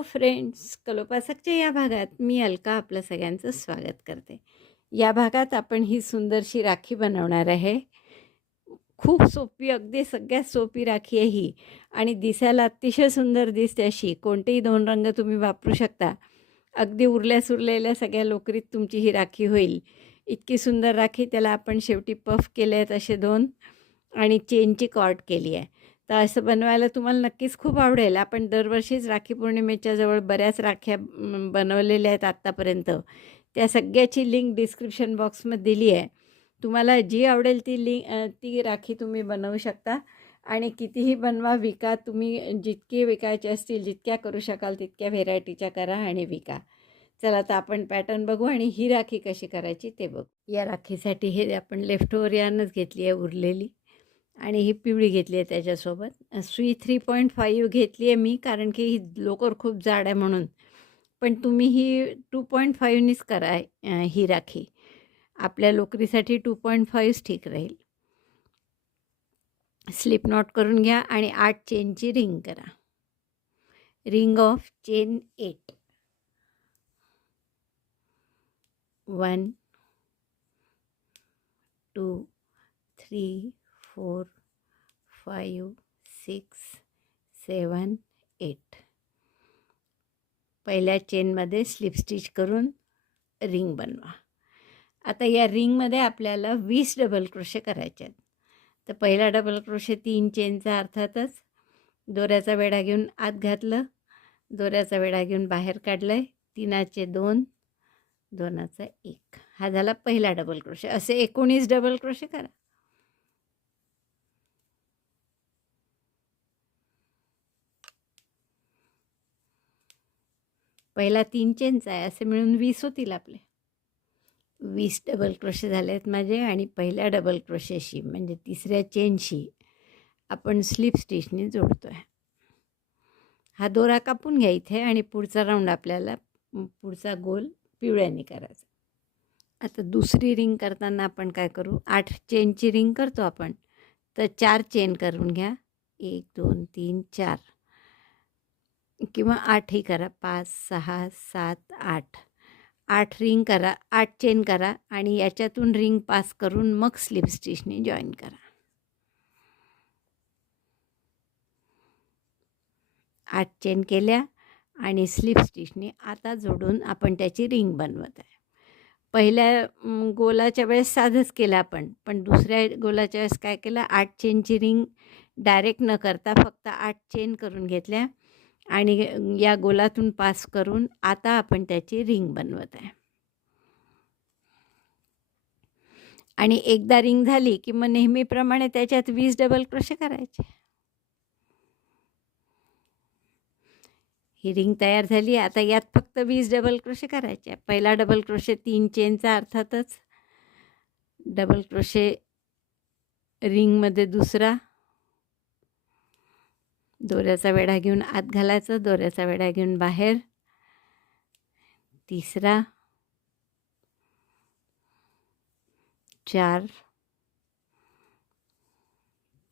Hello friends कलोपासकच्या या भागात मी अलका आपलं सगळ्यांचं स्वागत करते. या भागात आपण ही सुंदरशी राखी बनवणार आहे. खूप सोपी अगदी सगळ्यात सोपी राखी आहे ही. आणि दिसायला अतिशय सुंदर दिसते अशी. कोणतेही दोन रंग तुम्ही वापरू शकता. अगदी उरल्या सुरलेल्या सगळ्या लोकरीत तुमची ही राखी होईल. इतकी सुंदर राखी त्याला आपण शेवटी पफ केले आहेत असे दोन. आणि चेनची कॉर्ड केली आहे. तर असं बनवायला तुम्हाला नक्कीच खूप आवडेल. आपण दरवर्षीच राखी पौर्णिमेच्या जवळ बऱ्याच राख्या बनवलेल्या आहेत आत्तापर्यंत. त्या सगळ्याची लिंक डिस्क्रिप्शन बॉक्समध्ये दिली आहे. तुम्हाला जी आवडेल ती लिंक ती राखी तुम्ही बनवू शकता. आणि कितीही बनवा विका. तुम्ही जितकी विकायचे असतील जितक्या करू शकाल तितक्या व्हेरायटीच्या करा आणि विका. चला तर आपण पॅटर्न बघू आणि ही राखी कशी करायची ते बघू. या राखीसाठी हे आपण लेफ्ट ओवर यानंच घेतली आहे उरलेली. आणि ही पिवळी घेतली आहे त्याच्यासोबत. सुई थ्री पॉईंट फाईव्ह घेतली आहे मी कारण की ही लोकर खूप जाड आहे म्हणून. पण तुम्ही ही टू पॉईंट फाईव्हनीच करा ही राखी. आपल्या लोकरीसाठी टू पॉईंट फाईव्हच ठीक राहील. स्लिप नॉट करून घ्या आणि आठ चेनची रिंग करा. Ring of chain eight one two three four five six seven eight. पहिल्या चेनमध्ये स्लिप स्टिच करून रिंग बनवा. आता या रिंगमध्ये आपल्याला वीस डबल क्रोशे करायचे आहेत. तर पहिला डबल क्रोशे तीन चेनचा अर्थातच दोऱ्याचा वेढा घेऊन आत घातलं दोऱ्याचा वेढा घेऊन बाहेर काढलं आहे तीनाचे दोन दोनाचा एक. हा झाला पहिला डबल क्रोशे. असे एकोणीस डबल क्रोशे करा. पहिला तीन चेनचा आहे असे मिळून वीस होतील आपले. वीस डबल क्रोशे झाले आहेत माझे आणि पहिल्या डबल क्रोशेशी म्हणजे तिसऱ्या चेनशी आपण स्लिप स्टिचने जोडतो आहे हा दोरा कापून घ्या इथे आणि पुढचा राऊंड आपल्याला पुढचा गोल पिवळ्याने करायचा. आता दुसरी रिंग करताना आपण काय करू? आठ चेनची रिंग करतो आपण. तर चार चेन करून घ्या. एक दोन तीन चार. किंवा आठही करा. पाच सहा सात आठ. आठ रिंग करा. आठ चेन करा आणि याच्यातून रिंग पास करून मग स्लिप स्टिचने जॉईन करा. आठ चेन केल्या आणि स्लिप स्टिचने आता जोडून आपण त्याची रिंग बनवत आहे. पहिल्या गोलाच्या वेळेस साधंच केलं आपण पण दुसऱ्या गोलाच्या वेळेस काय केलं? आठ चेनची रिंग डायरेक्ट न करता फक्त आठ चेन करून घेतल्या. आणि या गोलातून पास करून आता आपण त्याची रिंग बनवत आहे. आणि एकदा रिंग झाली की मग नेहमीप्रमाणे त्याच्यात वीस डबल क्रोशे करायचे. ही रिंग तयार झाली आता यात फक्त वीस डबल क्रोशे करायचे. पहिला डबल क्रोशे तीन चेनचा अर्थातच डबल क्रोशे रिंगमध्ये दुसरा दोऱ्याचा वेढा घेऊन आत घालायचं दोऱ्याचा वेढा घेऊन बाहेर. तिसरा. चार.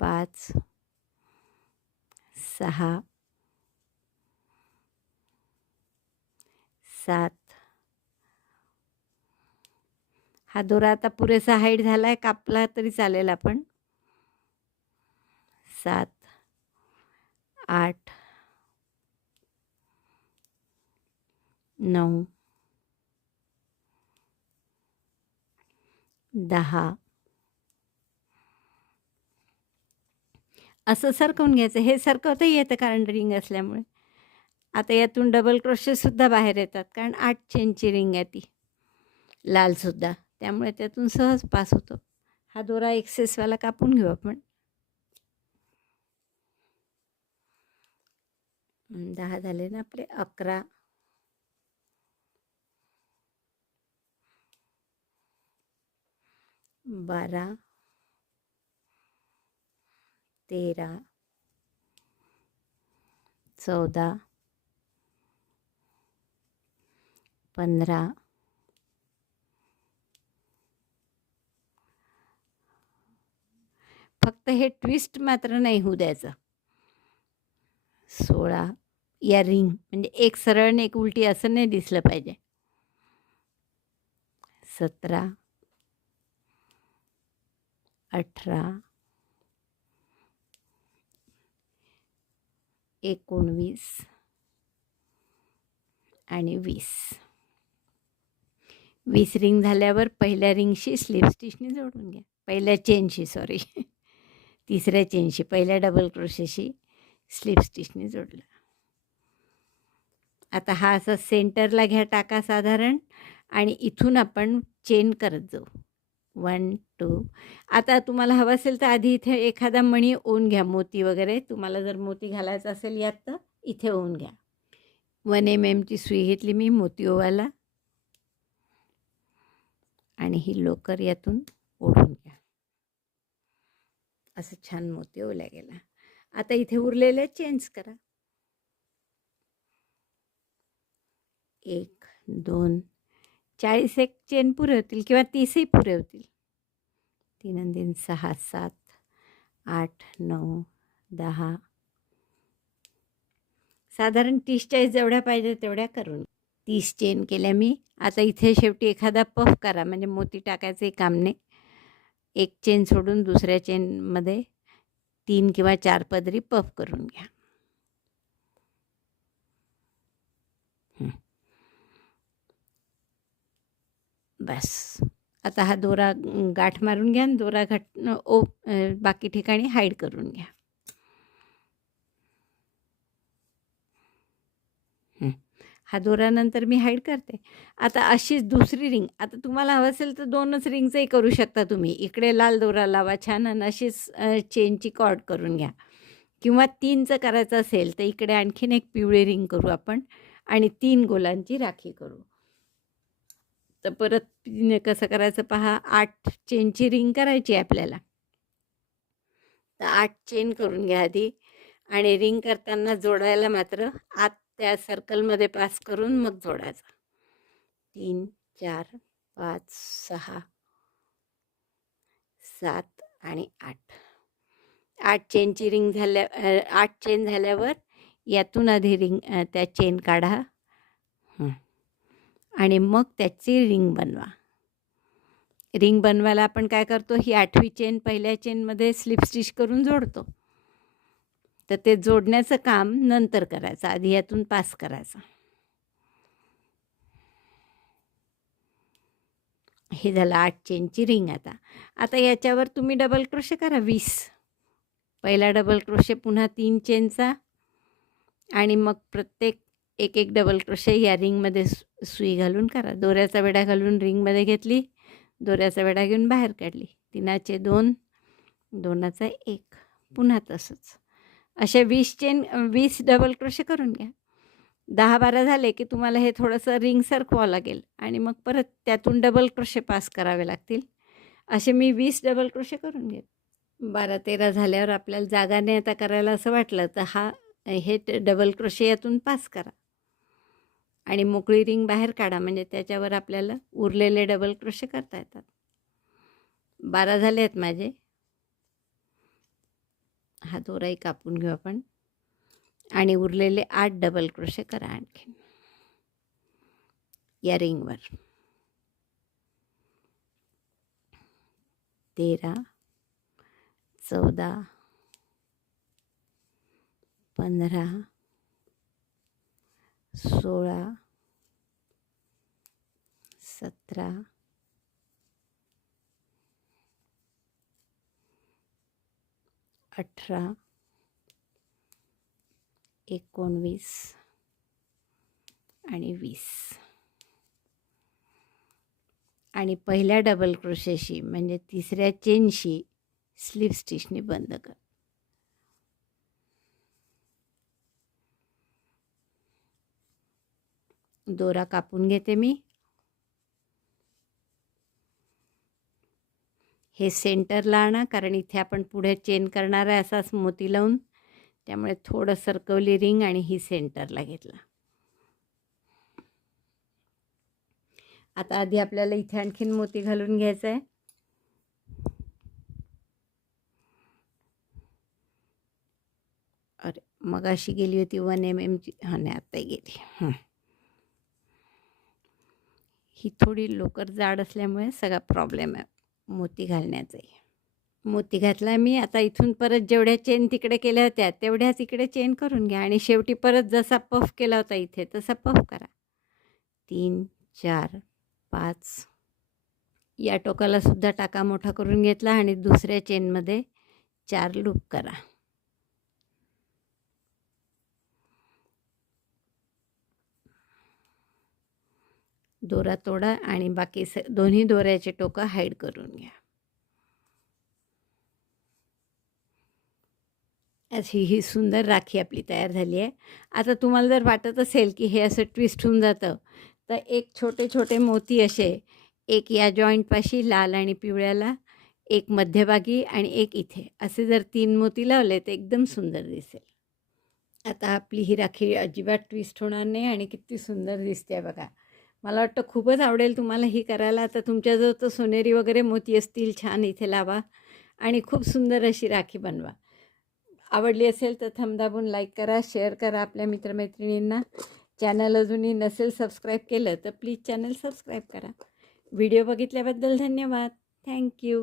पाच. सहा. सात. हा दोरा आता पुरेसा हाईट झाला आहे कापला तरी चालेल आपण. सात. आठ नऊ दहा. असं सरकवून घ्यायचं. हे सरकवताही येतं कारण रिंग असल्यामुळे. आता यातून डबल क्रोशेसुद्धा बाहेर येतात कारण आठ चेनची रिंग आहे ती. लालसुद्धा त्यामुळे त्यातून सहज पास होतो. हा दोरा एक्सेसवाला कापून घेऊ आपण. दहा झाले ना आपले अकरा. बारा. तेरा. चौदा. पंधरा. फक्त हे ट्विस्ट मात्र नाही होऊ द्यायचं. सोळा या रिंग म्हणजे एक सरळ आणि एक उलटी असं नाही दिसलं पाहिजे. सतरा अठरा एकोणवीस आणि वीस. वीस रिंग झाल्यावर पहिल्या रिंगशी स्लिप स्टिचने जोडून घ्या. पहिल्या चेनशी सॉरी. तिसऱ्या चेनशी पहिल्या डबल क्रोशेशी. स्लिप स्टिचने जोडलं. आता हा असा सेंटरला घ्या टाका साधारण आणि इथून आपण चेन करत जाऊ. One two. आता तुम्हाला हवं असेल तर आधी इथे एखादा मणी ओन घ्या मोती वगैरे. तुम्हाला जर मोती घालायचा असेल यात तर इथे ओन घ्या. वन एम एमची सुई घेतली मी मोती ओवाला आणि ही लोकर यातून ओढून घ्या. असं छान मोती ओवल्या गेला. आता इथे उरलेले चेंज करा. एक दोन चाळीस एक चेन पुरे होतील किंवा तीसही पुरे होतील. तीन आणि तीन सहा सात आठ नऊ दहा. साधारण तीस चाळीस जेवढ्या पाहिजे तेवढ्या करून. तीस चेन केल्या मी. आता इथे शेवटी एखादा पफ करा म्हणजे मोती टाकायचंही काम नाही. एक चेन सोडून दुसऱ्या चेनमध्ये तीन किंवा चार पदरी पफ करून घ्या. बस. आता हा दोरा गाठ मारून घ्या आणि दोरा घाट ओ बाकी ठिकाणी हाईड करून घ्या. हा दोरानंतर मी हाईड करते. आता अशीच दुसरी रिंग आता तुम्हाला हवं असेल तर दोनच रिंगचंही करू शकता तुम्ही. इकडे लाल दोरा लावा छान आणि अशीच चेनची कॉर्ड करून घ्या. किंवा तीनचं करायचं असेल तर इकडे आणखीन एक पिवळी रिंग करू आपण आणि तीन गोलांची राखी करू. तर परत कसं करायचं पहा? आठ चेनची रिंग करायची आहे आपल्याला. तर आठ चेन करून घ्या आधी. आणि रिंग करताना जोडायला मात्र आत त्या सर्कलमध्ये पास करून मग जोडायचा. तीन चार पाच सहा सात आणि आठ. आठ चेनची रिंग झाल्या आठ चेन झाल्यावर यातून आधी रिंग त्या चेन काढा. आणि मग त्याची रिंग बनवा. रिंग बनवायला आपण काय करतो? ही आठवी चेन पहिल्या चेनमध्ये स्लिप स्टिच करून जोडतो. तर ते जोडण्याचं काम नंतर करायचं आधी यातून पास करायचा. हे झालं आठ चेनची रिंग आता. आता याच्यावर तुम्ही डबल क्रोशे करा वीस. पहिला डबल क्रोशे पुन्हा तीन चेनचा. आणि मग प्रत्येक एक एक डबल क्रोशे या रिंगमध्ये सु सुई घालून करा. दोऱ्याचा वेढा घालून रिंगमध्ये घेतली. दोऱ्याचा वेढा घेऊन बाहेर काढली. तिनाचे दोन दोनाचा एक. पुन्हा तसंच. असे वीस चेन वीस डबल क्रोशे करून घ्या. दहा बारा झाले की तुम्हाला हे थोडंसं रिंग सरकवावं लागेल आणि मग परत त्यातून डबल क्रोशे पास करावे लागतील. असे मी वीस डबल क्रोशे करून घेत. बारा तेरा झाल्यावर आपल्याला जागा नाही आता करायला असं वाटलं तर हा हे डबल क्रोशे यातून पास करा. आणि मोकळी रिंग बाहेर काढा म्हणजे त्याच्यावर आपल्याला उरलेले डबल क्रोशे करता येतात. बारा झाले आहेत माझे. हा दोराही कापून घेऊ आपण. आणि उरलेले आठ डबल क्रोशे करा आणखीन. या रिंगवर तेरा चौदा पंधरा सोळा सतरा अठरा एकोणवीस आणि वीस. आणि पहिल्या डबल क्रोशेशी म्हणजे तिसऱ्या चेनशी स्लीव स्टिचने बंद कर. दोरा कापून घेते मी. हे सेंटरला आणा कारण इथे आपण पुढे चेन करणार आहे असाच मोती लावून. त्यामुळे थोडं सरकवली रिंग आणि ही सेंटरला घेतला. आता आधी आपल्याला इथे आणखीन मोती घालून घ्यायचं आहे अरे मग अशी गेली होती वन एम एमची हा नाही आत्ताही गेली. ही. थोडी लोकर जाड असल्यामुळे सगळा प्रॉब्लेम आहे. मोती घालण्याचाही मोती घातला मी आता इथून परत जेवढ्या चेन तिकडे केल्या होत्या तेवढ्याच इकडे चेन करून घ्या आणि शेवटी परत जसा पफ केला होता इथे तसा पफ करा. तीन चार पाच. या टोकाला सुद्धा टाका मोठा करून घेतला आणि दुसऱ्या चेनमध्ये चार लूप करा. दोरा तोडा आणि बाकी स दोन्ही दोऱ्याचे टोकं हाईड करून घ्या. अशी ही सुंदर राखी आपली तयार झाली आहे. आता तुम्हाला जर वाटत असेल की हे असं ट्विस्ट होऊन जातं तर एक छोटे छोटे मोती असे एक या जॉईंटपाशी लाल आणि पिवळ्याला एक मध्यभागी आणि एक इथे. असे जर तीन मोती लावले तर एकदम सुंदर दिसेल. आता आपली ही राखी अजिबात ट्विस्ट होणार नाही आणि किती सुंदर दिसते बघा. मला वाटतं खूपच आवडेल तुम्हाला ही करायला. तर तुमच्याजवळ तर सोनेरी वगैरे मोती असतील छान इथे लावा आणि खूप सुंदर अशी राखी बनवा. आवडली असेल तर थमदाबून लाईक करा शेअर करा आपल्या मित्रमैत्रिणींना. चॅनल अजूनही नसेल सबस्क्राईब केलं तर प्लीज चॅनल सबस्क्राईब करा. व्हिडिओ बघितल्याबद्दल धन्यवाद. Thank you